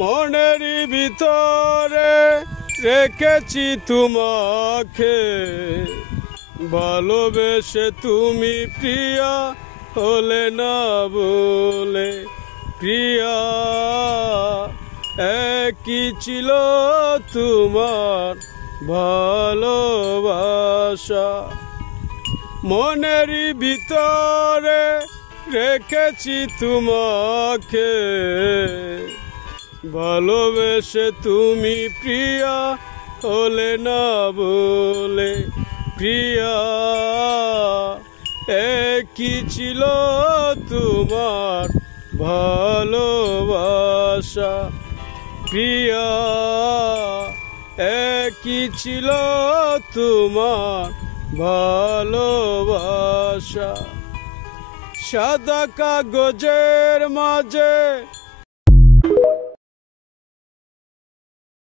মনেরই ভিতরে রেখেছি তোমাকে, ভালোবেসে তুমি প্রিয়া হলে না বলে। প্রিয়া একই ছিল তোমার ভালোবাসা, মনেরই ভিতরে রেখেছি তোমাকে, ভালোবেসে তুমি প্রিয়া হলে না বলে। প্রিয়া একই ছিল তোমার ভালোবাসা, প্রিয়া একই ছিল তোমার ভালোবাসা। সাদা কাগজের মাঝে